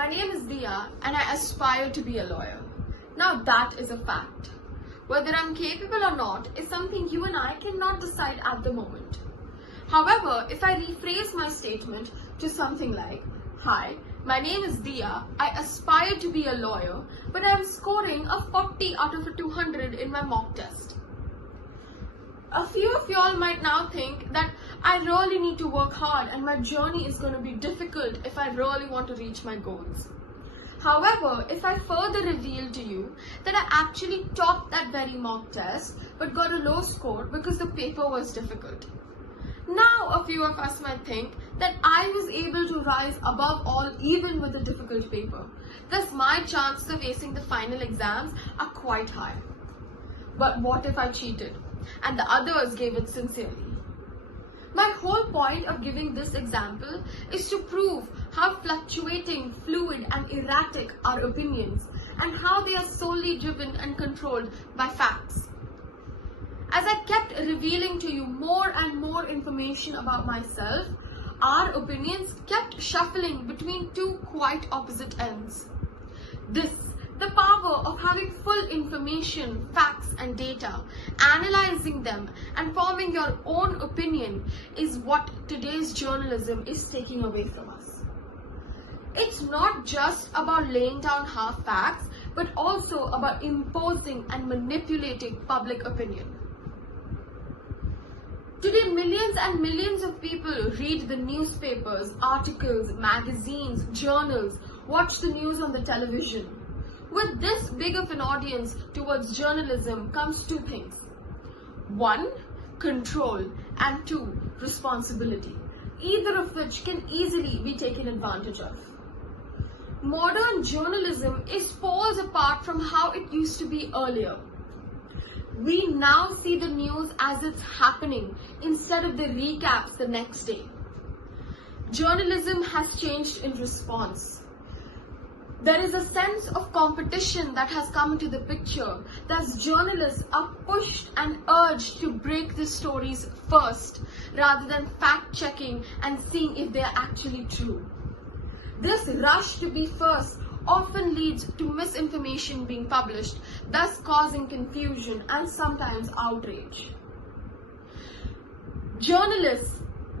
My name is Diya and I aspire to be a lawyer. Now that is a fact. Whether I'm capable or not is something you and I cannot decide at the moment. However, if I rephrase my statement to something like, "Hi, my name is Diya, I aspire to be a lawyer, but I am scoring a 40 out of a 200 in my mock test." A few of y'all might now think that I really need to work hard and my journey is going to be difficult if I really want to reach my goals. However, if I further reveal to you that I actually topped that very mock test but got a low score because the paper was difficult, now a few of us might think that I was able to rise above all even with a difficult paper. Thus my chances of acing the final exams are quite high. But what if I cheated and the others gave it sincerely? My whole point of giving this example is to prove how fluctuating, fluid and erratic our opinions and how they are solely driven and controlled by facts. As I kept revealing to you more and more information about myself, our opinions kept shuffling between two quite opposite ends. The power of having full information, facts and data, analyzing them and forming your own opinion is what today's journalism is taking away from us. It's not just about laying down half facts, but also about imposing and manipulating public opinion. Today, millions and millions of people read the newspapers, articles, magazines, journals, watch the news on the television. With this big of an audience towards journalism comes two things. One, control, and two, responsibility, either of which can easily be taken advantage of. Modern journalism is poles apart from how it used to be earlier. We now see the news as it's happening instead of the recaps the next day. Journalism has changed in response. There is a sense of competition that has come into the picture. Thus, journalists are pushed and urged to break the stories first, rather than fact-checking and seeing if they are actually true. This rush to be first often leads to misinformation being published, thus causing confusion and sometimes outrage.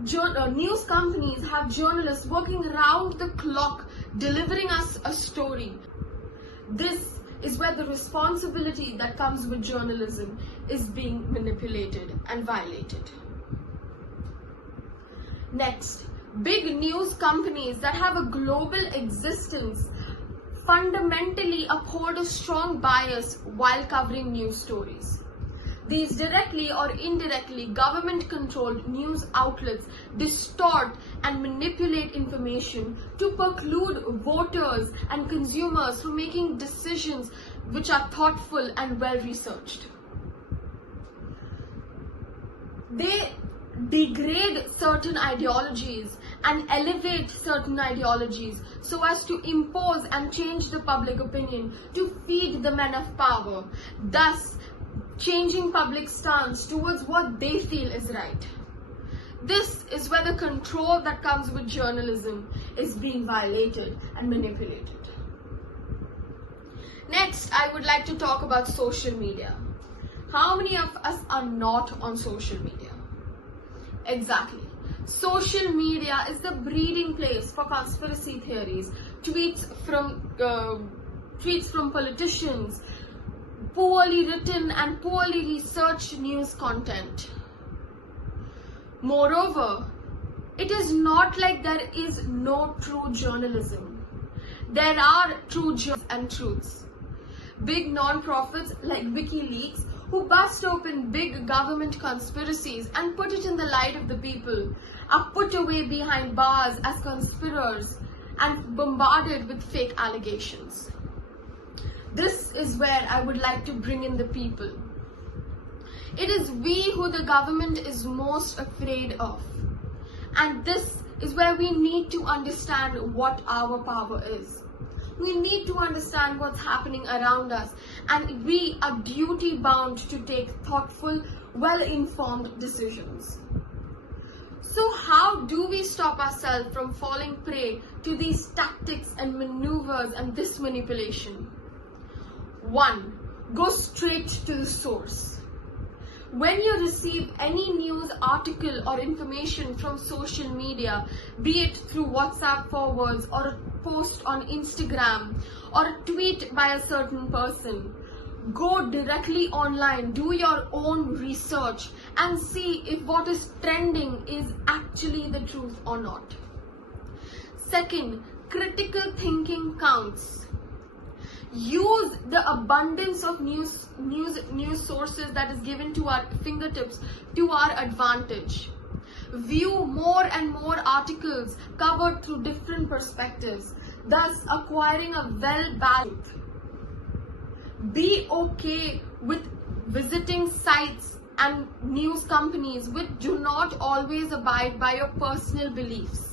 News companies have journalists working around the clock delivering us a story. This is where the responsibility that comes with journalism is being manipulated and violated. Next, big news companies that have a global existence fundamentally uphold a strong bias while covering news stories. These directly or indirectly government-controlled news outlets distort and manipulate information to preclude voters and consumers from making decisions which are thoughtful and well-researched. They degrade certain ideologies and elevate certain ideologies so as to impose and change the public opinion to feed the men of power, thus changing public stance towards what they feel is right. This is where the control that comes with journalism is being violated and manipulated. Next, I would like to talk about social media. How many of us are not on social media? Exactly. Social media is the breeding place for conspiracy theories, tweets from politicians, poorly written and poorly researched news content. Moreover, it is not like there is no true journalism. There are true journals and truths. Big non-profits like WikiLeaks, who bust open big government conspiracies and put it in the light of the people, are put away behind bars as conspirators and bombarded with fake allegations. This is where I would like to bring in the people. It is we who the government is most afraid of. And this is where we need to understand what our power is. We need to understand what's happening around us, and we are duty bound to take thoughtful, well-informed decisions. So how do we stop ourselves from falling prey to these tactics and maneuvers and this manipulation? 1. Go straight to the source. When you receive any news article or information from social media, be it through WhatsApp forwards or a post on Instagram or a tweet by a certain person, go directly online, do your own research and see if what is trending is actually the truth or not. Second, critical thinking counts. Use the abundance of news sources that is given to our fingertips to our advantage. View more and more articles covered through different perspectives, thus acquiring a well-balanced. Be okay with visiting sites and news companies which do not always abide by your personal beliefs.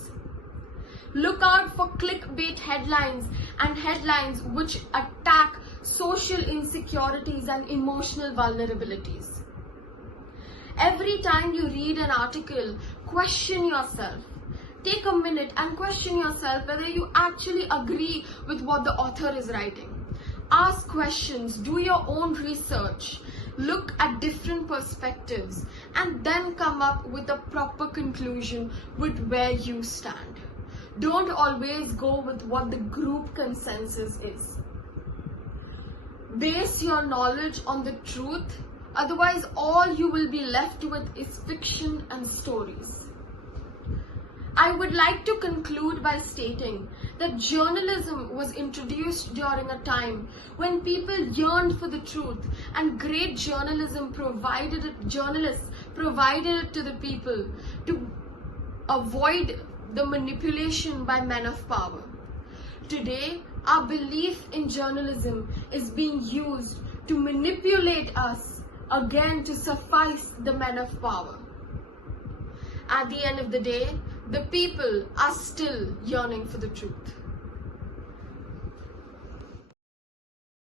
Look out for clickbait headlines and headlines which attack social insecurities and emotional vulnerabilities. Every time you read an article, question yourself. Take a minute and question yourself whether you actually agree with what the author is writing. Ask questions, do your own research, look at different perspectives, and then come up with a proper conclusion with where you stand. Don't always go with what the group consensus is. Base your knowledge on the truth, otherwise all you will be left with is fiction and stories. I would like to conclude by stating that journalism was introduced during a time when people yearned for the truth, and great journalists provided it to the people to avoid the manipulation by men of power. Today, our belief in journalism is being used to manipulate us again to suffice the men of power. At the end of the day, the people are still yearning for the truth.